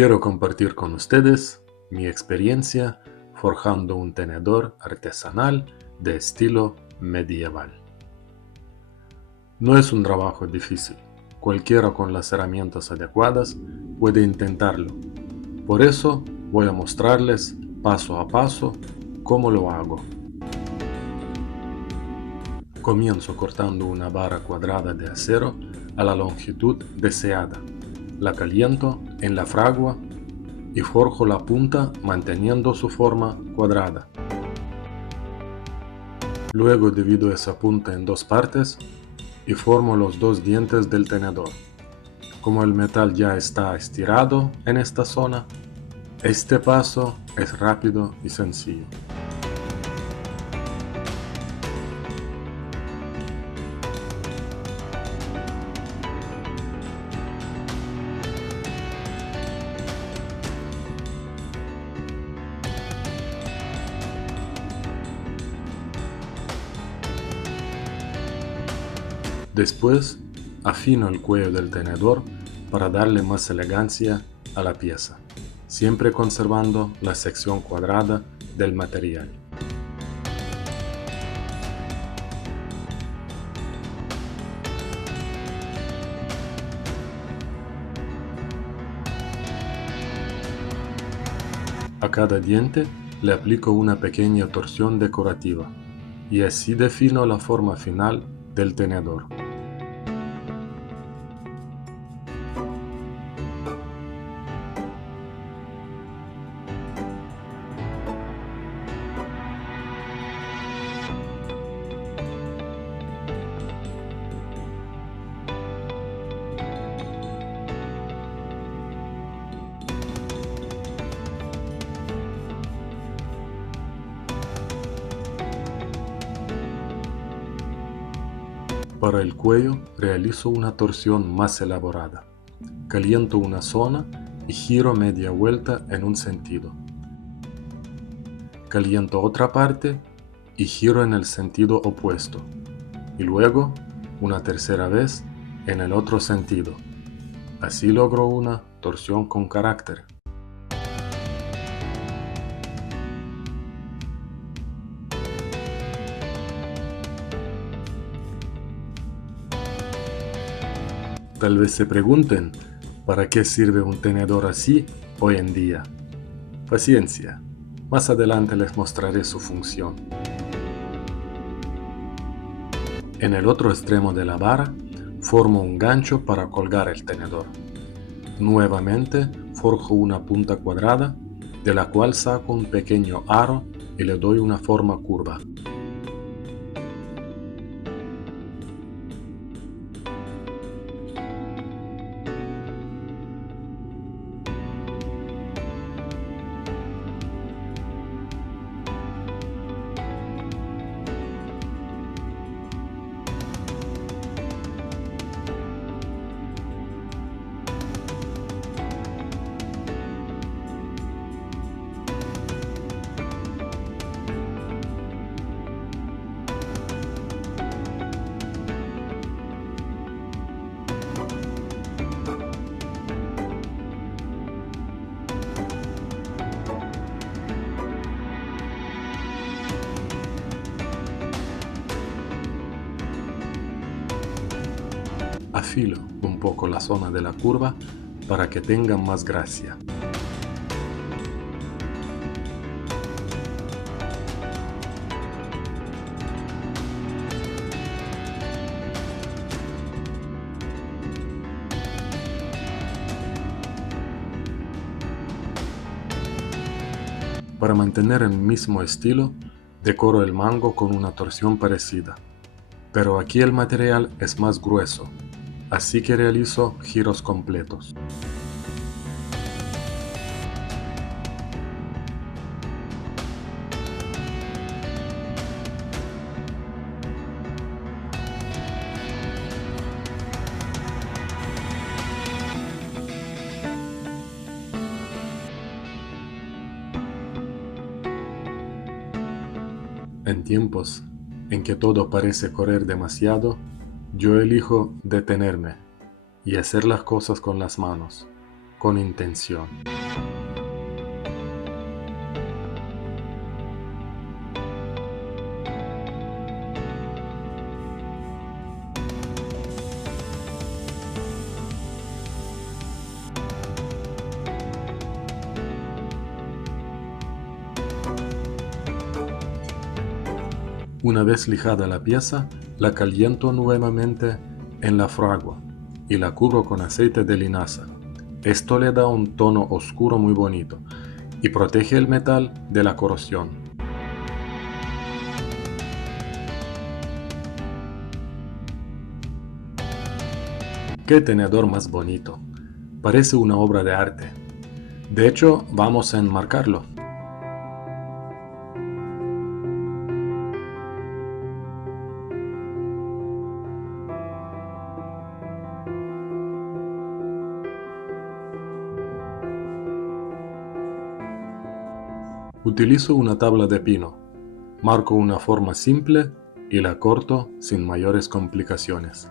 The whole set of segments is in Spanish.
Quiero compartir con ustedes mi experiencia forjando un tenedor artesanal de estilo medieval. No es un trabajo difícil, cualquiera con las herramientas adecuadas puede intentarlo. Por eso voy a mostrarles paso a paso cómo lo hago. Comienzo cortando una vara cuadrada de acero a la longitud deseada. La caliento en la fragua y forjo la punta manteniendo su forma cuadrada. Luego divido esa punta en dos partes y formo los dos dientes del tenedor. Como el metal ya está estirado en esta zona, este paso es rápido y sencillo. Después, afino el cuello del tenedor para darle más elegancia a la pieza, siempre conservando la sección cuadrada del material. A cada diente le aplico una pequeña torsión decorativa y así defino la forma final del tenedor. Para el cuello realizo una torsión más elaborada. Caliento una zona y giro media vuelta en un sentido. Caliento otra parte y giro en el sentido opuesto. Y luego, una tercera vez, en el otro sentido. Así logro una torsión con carácter. Tal vez se pregunten, ¿para qué sirve un tenedor así hoy en día? Paciencia, más adelante les mostraré su función. En el otro extremo de la vara, formo un gancho para colgar el tenedor. Nuevamente, forjo una punta cuadrada, de la cual saco un pequeño aro y le doy una forma curva. Afilo un poco la zona de la curva para que tenga más gracia. Para mantener el mismo estilo, decoro el mango con una torsión parecida, pero aquí el material es más grueso, así que realizo giros completos. En tiempos en que todo parece correr demasiado, yo elijo detenerme y hacer las cosas con las manos. con intención. Una vez lijada la pieza, la caliento nuevamente en la fragua y la cubro con aceite de linaza. Esto le da un tono oscuro muy bonito y protege el metal de la corrosión. ¡Qué tenedor más bonito! Parece una obra de arte. De hecho, vamos a enmarcarlo. Utilizo una tabla de pino, marco una forma simple y la corto sin mayores complicaciones.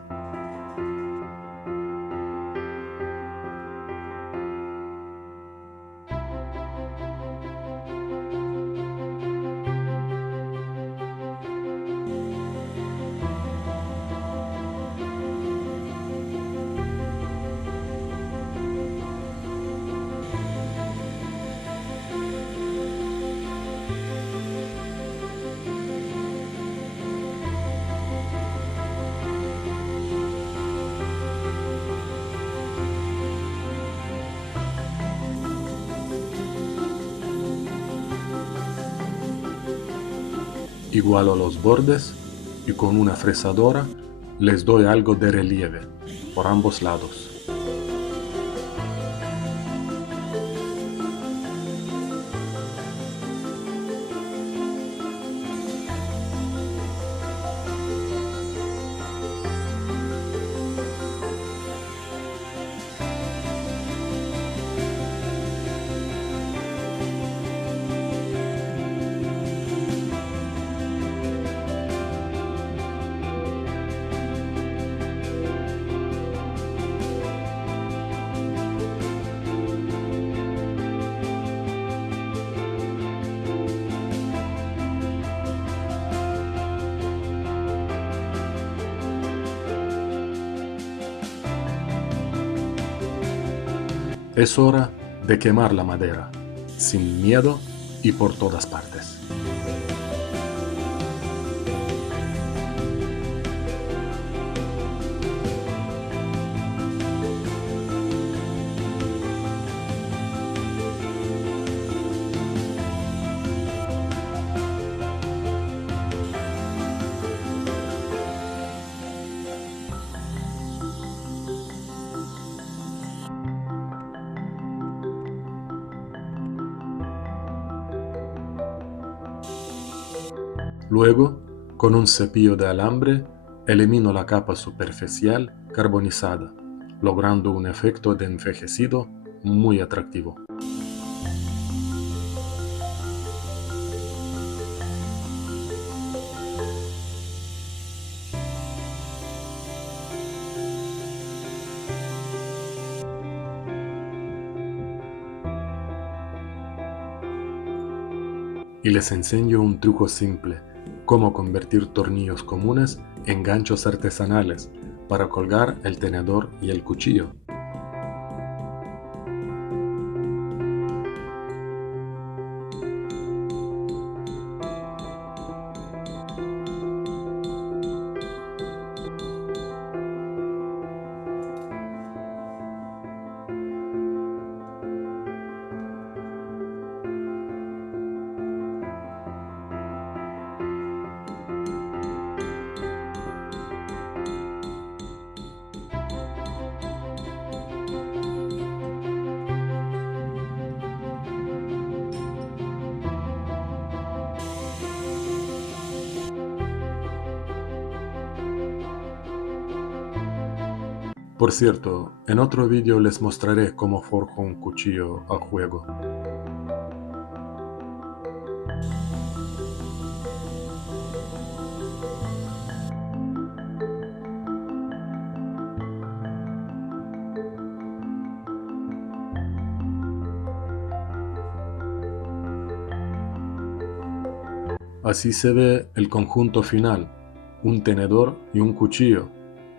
Igualo los bordes y con una fresadora les doy algo de relieve por ambos lados. Es hora de quemar la madera, sin miedo y por todas partes. Luego, con un cepillo de alambre, elimino la capa superficial carbonizada, logrando un efecto de envejecido muy atractivo. Y les enseño un truco simple, cómo convertir tornillos comunes en ganchos artesanales para colgar el tenedor y el cuchillo. Por cierto, en otro vídeo les mostraré cómo forjo un cuchillo a juego. Así se ve el conjunto final, un tenedor y un cuchillo,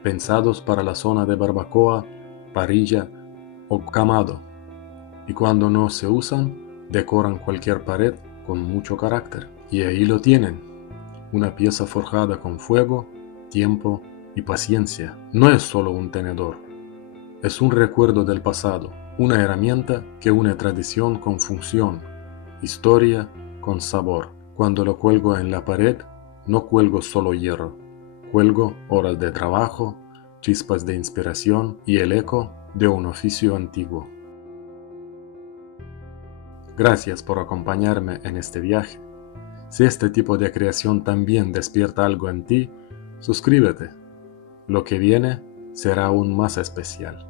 pensados para la zona de barbacoa, parrilla o camado, y cuando no se usan, decoran cualquier pared con mucho carácter. Y ahí lo tienen, una pieza forjada con fuego, tiempo y paciencia. No es solo un tenedor, es un recuerdo del pasado, una herramienta que une tradición con función, historia con sabor. Cuando lo cuelgo en la pared, no cuelgo solo hierro, cuelgo horas de trabajo, chispas de inspiración y el eco de un oficio antiguo. Gracias por acompañarme en este viaje. Si este tipo de creación también despierta algo en ti, suscríbete. Lo que viene será aún más especial.